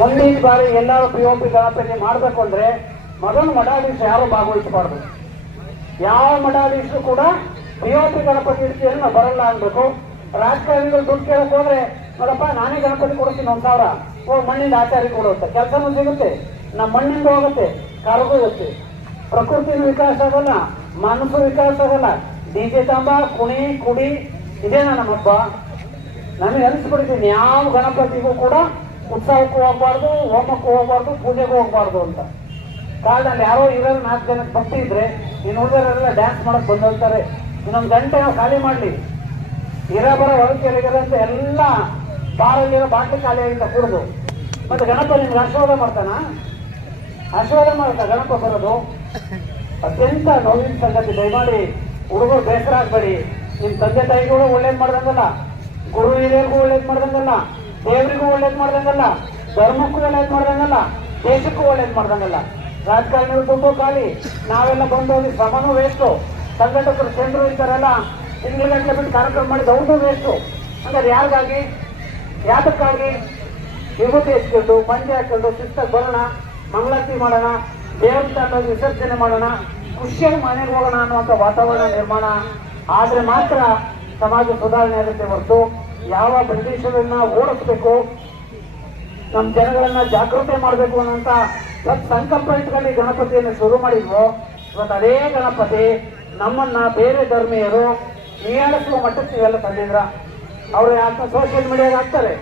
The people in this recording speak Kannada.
ಮುಂದಿನ ಬಾರಿ ಎಲ್ಲರೂ POP ಗಣಪತಿ ಮಾಡಬೇಕು ಅಂದ್ರೆ ಮೊದಲು ಮಠಾಧೀಶ ಯಾರು ಭಾಗವಹಿಸಬಾರ್ದು. ಯಾವ ಮಠಾಧೀಶರು ಕೂಡ POP ಗಣಪತಿ ಇಡ್ತೀವಿ ನಾವು ಬರಲ್ಲ ಅನ್ಬೇಕು. ರಾಜಕಾರಣಿಗಳು ದುಡ್ಡು ಕೇಳಕ್ ಹೋದ್ರೆ ನೋಡಪ್ಪ ನಾನೇ ಗಣಪತಿ ಕೊಡ್ತೀನಿ 1,000 ಹೋಗಿ ಮಣ್ಣಿಂದ ಆಚಾರ್ಯ ಕೊಡುತ್ತೆ, ಕೆಲಸನೂ ಸಿಗುತ್ತೆ, ನಮ್ಮ ಮಣ್ಣಿಂದ ಹೋಗುತ್ತೆ, ಕರಗೋಗುತ್ತೆ. ಪ್ರಕೃತಿನ ವಿಕಾಸ ಆಗಲ್ಲ, ಮನಸ್ಸು ವಿಕಾಸ ಆಗಲ್ಲ. DJ ತಾಂಬ ಕುಣಿ ಕುಡಿ ಇದೇನಾ ನಮ್ಮ ಹಬ್ಬ? ನನಗೆ ಅನಿಸ್ಬಿಡ್ತೀನಿ ಯಾವ ಗಣಪತಿಗೂ ಕೂಡ ಉತ್ಸವಕ್ಕೂ ಹೋಗ್ಬಾರ್ದು, ಹೋಮಕ್ಕೂ ಹೋಗ್ಬಾರ್ದು, ಪೂಜೆಗೂ ಹೋಗ್ಬಾರ್ದು ಅಂತ. ಕಾಲದಲ್ಲಿ ಯಾರೋ ಇರೋರು 4 ಜನಕ್ಕೆ ಭಕ್ತಿ ಇದ್ರೆ ಇನ್ನು ಉಳಿದವರೆಲ್ಲ ಡ್ಯಾನ್ಸ್ ಮಾಡಕ್ ಬಂದಿರ್ತಾರೆ. ಇನ್ನೊಂದು ಗಂಟೆ ನಾವು ಖಾಲಿ ಮಾಡ್ಲಿ, ಬರೋ ಹೊರಕೆರೆಗದಂತ ಎಲ್ಲ ಬಾರಲ್ಲಿರೋ ಬಾಟ್ಲಿ ಖಾಲಿಯಾಗಿಂದ ಕುಡಿದು ಮತ್ತೆ ಗಣಪ ನಿಮ್ಗೆ ಆಶೀರ್ವಾದ ಮಾಡ್ತಾನ? ಆಶೀರ್ವಾದ ಮಾಡ್ತಾ ಗಣಪ ಬರೋದು ಅತ್ಯಂತ ನೋವಿನ ಸಂಗತಿ. ದಯಮಾಡಿ ಹುಡುಗರು ಬೇಸರ ಆಗ್ಬೇಡಿ. ನಿಮ್ ತಂದೆ ತಾಯಿಗಳು ಒಳ್ಳೇದ್ ಮಾಡ್ದಂಗಲ್ಲ, ಗುರು ಹಿರಿಯರಿಗೂ ಒಳ್ಳೇದ್ ಮಾಡ್ದಂಗಲ್ಲ, ದೇವರಿಗೂ ಒಳ್ಳೇದ್ ಮಾಡ್ದಂಗಲ್ಲ, ಧರ್ಮಕ್ಕೂ ಒಳ್ಳೇದ್ ಮಾಡ್ದಂಗಲ್ಲ, ದೇಶಕ್ಕೂ ಒಳ್ಳೇದ್ ಮಾಡ್ದಂಗಲ್ಲ. ರಾಜಕಾರಣಿಗಳು ದುಡ್ಡು ಖಾಲಿ, ನಾವೆಲ್ಲ ಬಂದು ಹೋಗಿ ಶ್ರಮನೂ ವೇಸ್ಟು, ಸಂಘಟಕರು ಕೇಂದ್ರ ಇದ್ದಾರೆಲ್ಲ ತಿಂಗಳಿಗಟ್ಟಲೆ ಬಿಟ್ಟು ಕಾರ್ಯಕ್ರಮ ಮಾಡಿದ ಅವ್ರದ್ದು ವೇಸ್ಟು. ಹಂಗಾರೆ ಯಾರಿಗಾಗಿ, ಯಾತಕ್ಕಾಗಿ? ವಿಭೂತಿ ಹಚ್ಕೊಂಡು ಪಂಚೆ ಹಾಕೊಂಡು ಶಿಸ್ತಾಗಿ ಬರೋಣ, ಮಂಗಳಾರತಿ ಮಾಡೋಣ, ದೇವ್ರ ತಂಡ ವಿಸರ್ಜನೆ ಮಾಡೋಣ, ಖುಷಿಯಾಗಿ ಮನೆಗೆ ಹೋಗೋಣ ಅನ್ನುವಂಥ ವಾತಾವರಣ ನಿರ್ಮಾಣ ಆದ್ರೆ ಮಾತ್ರ ಸಮಾಜ ಸುಧಾರಣೆ ಆಗುತ್ತೆ ಹೊರತು ಯಾವ ಬ್ರಿಟಿಷರನ್ನ ಓಡಿಸ್ಬೇಕು, ನಮ್ಮ ಜನಗಳನ್ನ ಜಾಗೃತಿ ಮಾಡಬೇಕು ಅನ್ನೋಂಥ ಸಂಕಲ್ಪ ಇಟ್ಕೊಂಡು ಗಣಪತಿಯನ್ನು ಶುರು ಮಾಡಿದ್ವು. ಇವತ್ತು ಅದೇ ಗಣಪತಿ ನಮ್ಮನ್ನ ಬೇರೆ ಧರ್ಮೀಯರು ಹೀಯಾಳಿಸುವ ಮಟ್ಟಕ್ಕೆ ಇವೆಲ್ಲ ತಂದಿದ್ರ. ಅವರು ಸೋಷಿಯಲ್ ಮೀಡಿಯಾಗ ಹಾಕ್ತಾರೆ,